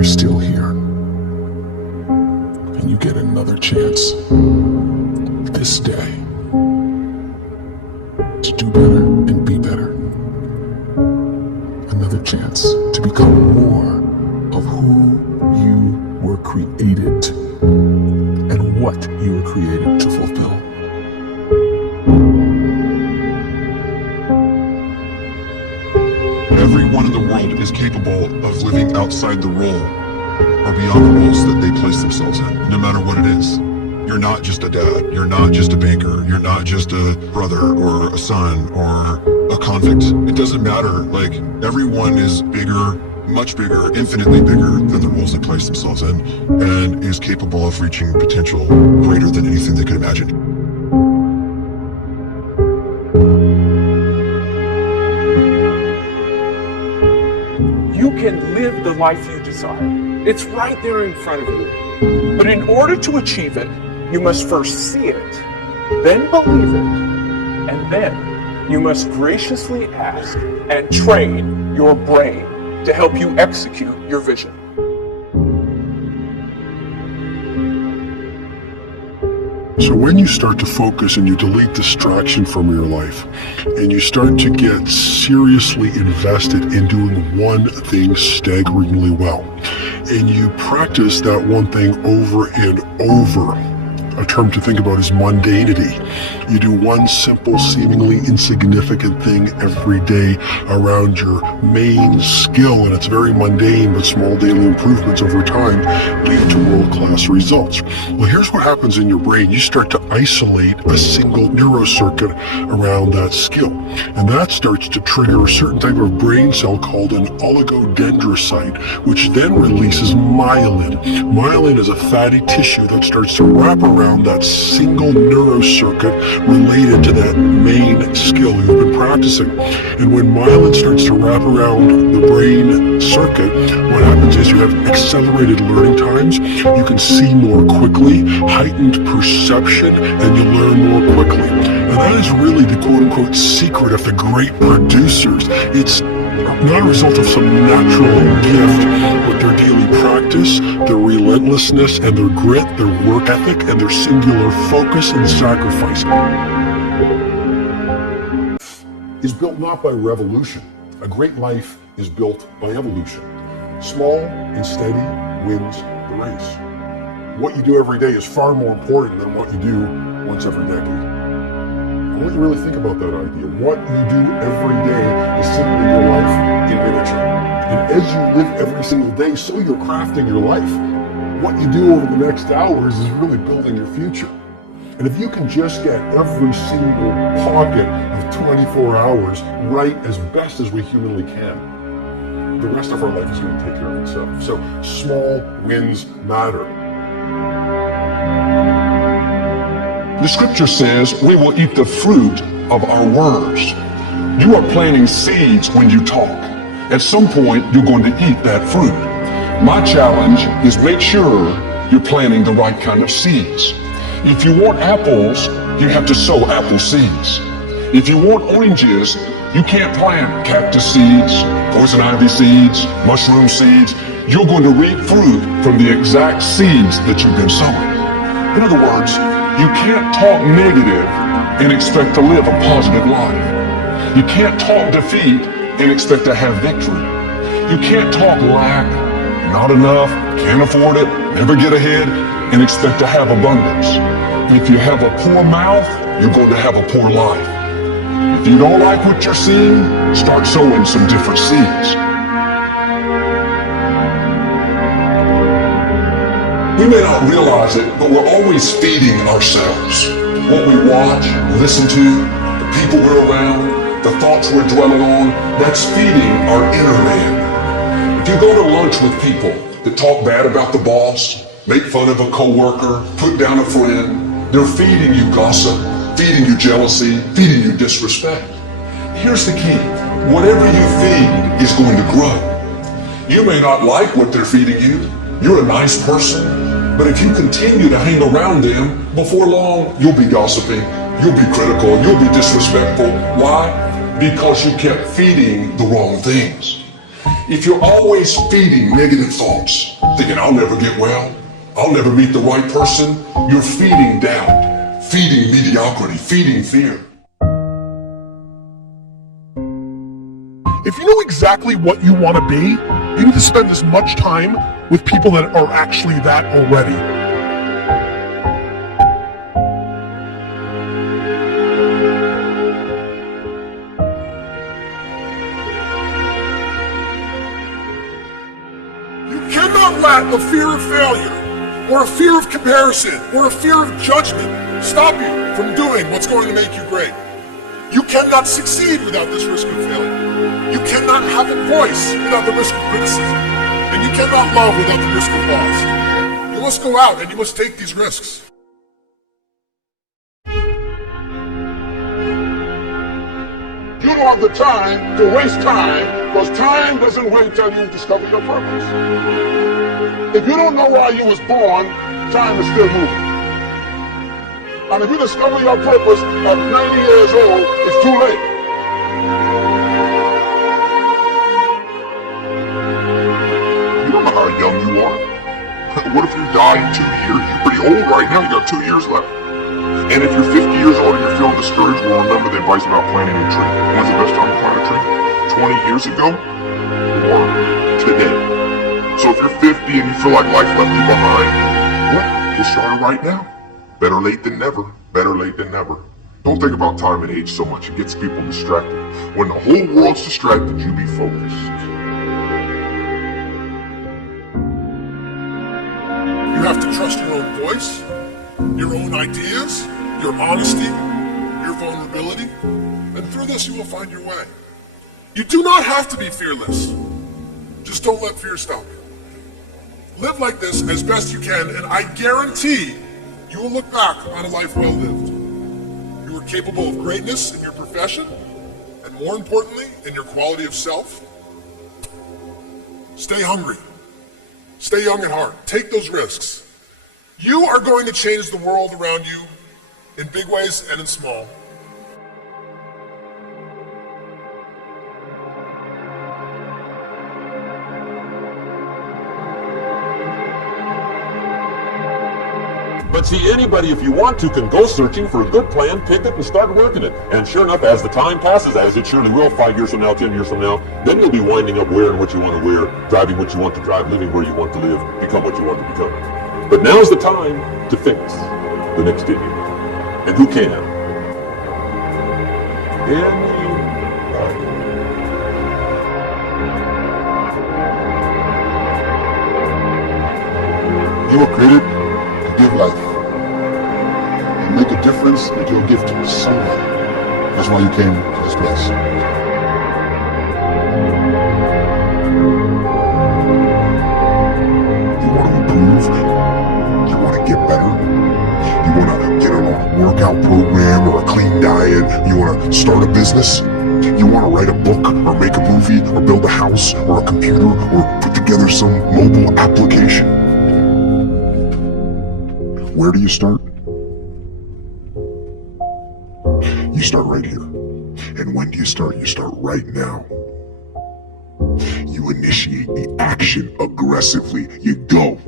you're still here. And you get another chance this day to do better and be better. Another chance to become more of who you were created and what you were created to fulfill. Everyone in the world is capable of living outside the role or beyond the roles that they place themselves in, no matter what it is. You're not just a dad, you're not just a banker, you're not just a brother or a son or a convict. It doesn't matter. Like, everyone is bigger, much bigger, infinitely bigger than the roles they place themselves in, and is capable of reaching potential greater than anything they could imagine. You can live the life you desire. It's right there in front of you. But in order to achieve it, you must first see it, then believe it, and then you must graciously ask and train your brain to help you execute your vision. So when you start to focus and you delete distraction from your life, and you start to get seriously invested in doing one thing staggeringly well, and you practice that one thing over and over, a term to think about is mundanity. You do one simple, seemingly insignificant thing every day around your main skill, and it's very mundane, but small daily improvements over time lead to world-class results. Well, here's what happens in your brain. You start to isolate a single neurocircuit around that skill, and that starts to trigger a certain type of brain cell called an oligodendrocyte, which then releases myelin. Myelin is a fatty tissue that starts to wrap around that single neurocircuit related to that main skill you've been practicing. And when myelin starts to wrap around the brain circuit, what happens is you have accelerated learning times, you can see more quickly, heightened perception, and you learn more quickly. And that is really the quote-unquote secret of the great producers. It's not a result of some natural gift, but their daily practice, their relentlessness and their grit, their work ethic, and their singular focus and sacrifice. Is built not by revolution. A great life is built by evolution. Small and steady wins the race. What you do every day is far more important than what you do once every decade. I want you to really think about that idea. What you do every day is simply your life in miniature. And as you live every single day, so you're crafting your life. What you do over the next hours is really building your future. And if you can just get every single pocket of 24 hours right as best as we humanly can, the rest of our life is going to take care of itself. So small wins matter. The scripture says we will eat the fruit of our words. You are planting seeds when you talk. At some point, you're going to eat that fruit. My challenge is make sure you're planting the right kind of seeds. If you want apples, you have to sow apple seeds. If you want oranges, you can't plant cactus seeds, poison ivy seeds, mushroom seeds. You're going to reap fruit from the exact seeds that you've been sowing. In other words, you can't talk negative and expect to live a positive life. You can't talk defeat and expect to have victory. You can't talk lack, not enough, can't afford it, never get ahead, and expect to have abundance. If you have a poor mouth, you're going to have a poor life. If you don't like what you're seeing, start sowing some different seeds. We may not realize it, but we're always feeding ourselves. What we watch, listen to, the people we're around, the thoughts we're dwelling on, that's feeding our inner man. If you go to lunch with people that talk bad about the boss, make fun of a coworker, put down a friend, they're feeding you gossip, feeding you jealousy, feeding you disrespect. Here's the key. Whatever you feed is going to grow. You may not like what they're feeding you. You're a nice person. But if you continue to hang around them, before long, you'll be gossiping, you'll be critical, you'll be disrespectful. Why? Because you kept feeding the wrong things. If you're always feeding negative thoughts, thinking I'll never get well, I'll never meet the right person, you're feeding doubt, feeding mediocrity, feeding fear. If you know exactly what you want to be, you need to spend as much time with people that are actually that already. You cannot let a fear of failure, or a fear of comparison, or a fear of judgment stop you from doing what's going to make you great. You cannot succeed without this risk of failure. You cannot have a voice without the risk of criticism. And you cannot love without the risk of loss. You must go out and you must take these risks. You don't have the time to waste time, because time doesn't wait until you discover your purpose. If you don't know why you was born, time is still moving. And if you discover your purpose at 90 years old, it's too late. You don't know how young you are. What if you die in 2 years? You're pretty old right now, you got 2 years left. And if you're 50 years old and you're feeling discouraged, well, remember the advice about planting a tree. When's the best time to plant a tree? 20 years ago or today? So if you're 50 and you feel like life left you behind, well, get started right now. Better late than never. Better late than never. Don't think about time and age so much. It gets people distracted. When the whole world's distracted, you be focused. You have to trust your own voice, your own ideas, your honesty, your vulnerability, and through this you will find your way. You do not have to be fearless. Just don't let fear stop you. Live like this as best you can, and I guarantee you will look back on a life well lived. You are capable of greatness in your profession, and more importantly, in your quality of self. Stay hungry. Stay young at heart. Take those risks. You are going to change the world around you in big ways and in small. But see, anybody, if you want to, can go searching for a good plan, pick it, and start working it. And sure enough, as the time passes, as it surely will 5 years from now, 10 years from now, then you'll be winding up wearing what you want to wear, driving what you want to drive, living where you want to live, become what you want to become. But now's the time to fix the next idiot. And who can? You were created to give life. And make a difference and give a gift to somebody. That's why you came to this place. You want to improve? You want to get better? You want to get on a workout program or a clean diet? You want to start a business? You want to write a book or make a movie or build a house or a computer or put together some mobile application? Where do you start? You start right here. And when do you start? You start right now. You initiate the action aggressively. You go.